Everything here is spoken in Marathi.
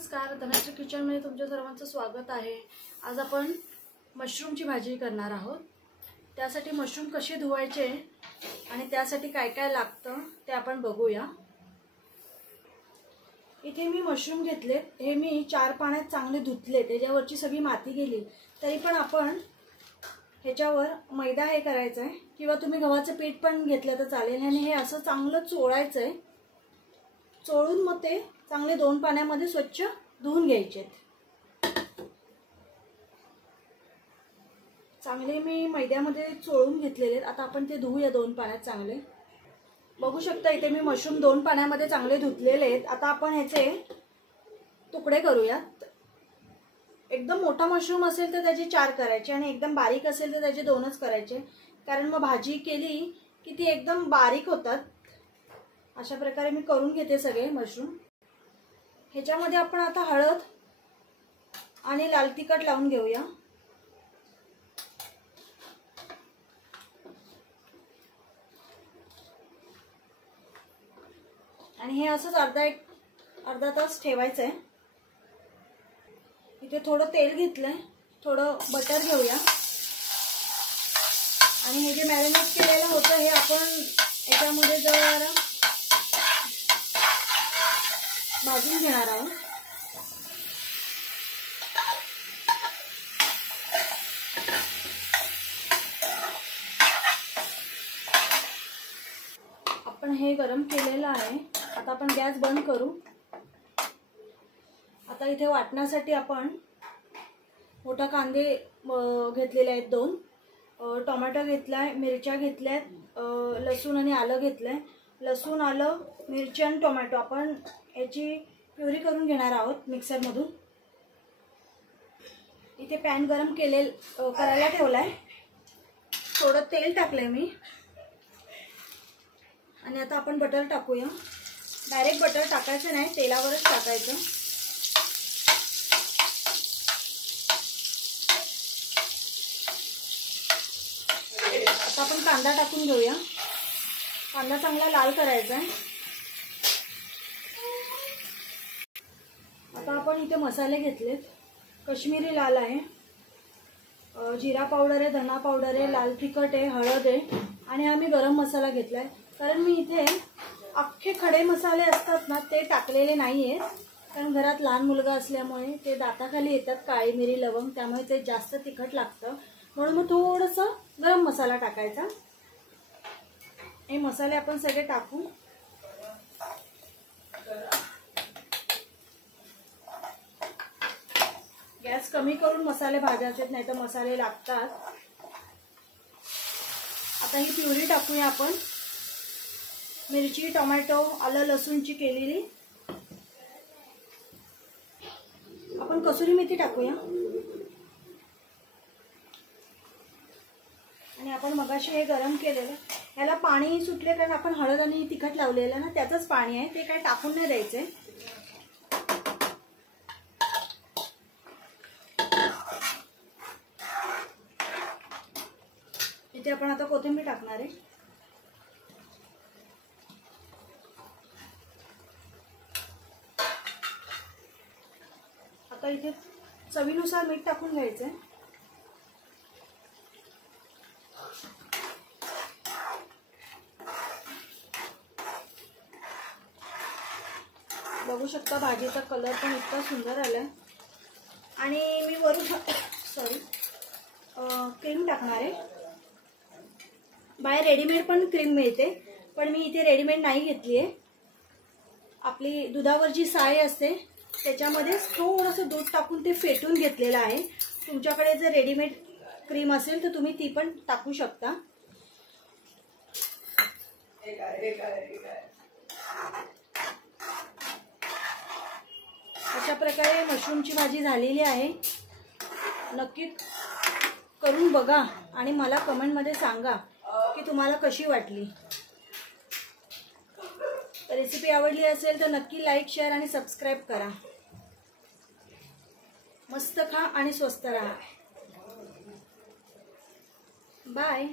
नमस्कार, धनश्री किचनमध्ये तुमच्या सर्वांचं स्वागत आहे। आज आपण मशरूमची भाजी करणार आहोत। त्यासाठी मशरूम कसे धुवायचे आणि त्यासाठी काय काय लागतं ते आपण बघूया। इथे मी मशरूम घेतले, हे मी 4 पाण्यात चांगले धुतले, त्याच्यावरची सगळी माती गेली। तरी पण आपण ह्याच्यावर मैदा हे करायचं आहे किंवा तुम्ही गव्हाचं पीठ पण घेतलं तर चालेल। आणि हे असं चांगलं चोळायचं आहे। चोळून मग ते चांगले 2 पाण्यामध्ये स्वच्छ धुवून घ्यायचे। चांगले मी मैद्यामध्ये चोळून घेतलेले आहेत। आता आपण ते धुवूया 2 पाण्यात चांगले। बघू शकता इथे मी मशरूम 2 पाण्यामध्ये चांगले धुतलेले आहेत। आता आपण ह्याचे तुकडे करूयात। एकदम मोठा मशरूम असेल तर त्याचे 4 करायचे आणि एकदम बारीक असेल तर त्याचे 2च करायचे, कारण मग भाजी केली की ती एकदम बारीक होतात। अशा प्रकारे मी करून घेते सगळे मशरूम। ह्याच्यामध्ये आपण आता हळद आणि लाल तिखट लावून घेऊया। आणि हे असंच अर्धा तास ठेवायचं आहे। इथे थोडं तेल घेतलंय, थोडं बटर घेऊया आणि हे जे मॅरिनेट केलेलं होतं हे आपण याच्यामध्ये जरा भाजून घेणार आहोत। आपण हे गरम केलेलं आहे। आता आपण गॅस बंद करू। आता इथे वाटण्यासाठी आपण मोठा कांदे घेतलेले आहेत 2, टोमॅटो घेतलाय, मिरच्या घेतल्यात, लसूण आणि आलं घेतलंय। लसूण, आलं, मिरची आणि टोमॅटो आपण याची प्युरी करून घेणार आहोत मिक्सर मधून। इथे पॅन गरम करायला ठेवलाय, थोडं तेल टाकलंय मी आणि आता आपण बटर टाकूया। डायरेक्ट बटर टाकायचं नाही, तेलावरच टाकायचं। आता आपण कांदा टाकून घेऊया। कांदा चांगला लाल करायचा आहे। आता आपण इथे मसाले घेतलेत। काश्मीरी लाल आहे, जिरा पावडर आहे, धना पावडर आहे, लाल तिखट आहे, हळद आहे आणि आम्ही गरम मसाला घेतलाय। कारण मी इथे अख्खे खडे मसाले असतात ना ते टाकलेले नाहीये, कारण घरात लहान मुलगा असल्यामुळे ते दाताखाली येतात, काळी मिरी, लवंग, त्यामुळे ते जास्त तिखट लागतं। म्हणून मग थोडंसं गरम मसाला टाकायचा। हे मसाले आपण सगळे टाकू। गॅस कमी करून मसाले भाजायचे, नाही तर मसाले लागतात। आता ही प्युरी टाकूया आपण, मिरची, टोमॅटो, आलं, लसूणची केलेली। आपण कसुरी मेथी टाकूया आणि आपण मगाशी हे गरम केलेलं, याला पाणी सुटले कारण आपण हळद आणि तिखट लावलेलं ना, त्याचंच पाणी आहे, ते काय टाकून नाही द्यायचंय। इथे आपण आता कोथिंबीर टाकणार आहे। आता इथे चवीनुसार मीठ टाकून घ्यायचंय। बघू शकता भाजीचा कलर पण इतका सुंदर आलाय। आणि मी वरून क्रीम टाकणार आहे। बाहेर रेडीमेड पण क्रीम मिळते, पण मी इथे रेडीमेड नाही घेतली आहे। आपली दुधावर जी साय असते त्याच्यामध्ये थोडंसं दूध टाकून ते फेटून घेतलेलं आहे। तुमच्याकडे जर रेडीमेड क्रीम असेल तर तुम्ही ती पण टाकू शकता। अशा प्रकारे मशरूमची भाजी झालेली आहे। नक्की करून बघा आणि मला कमेंटमध्ये सांगा की तुम्हाला कशी वाटली। रेसिपी आवडली असेल तर नक्की लाईक, शेअर आणि सबस्क्राईब करा। मस्त खा आणि स्वस्त राहा। बाय।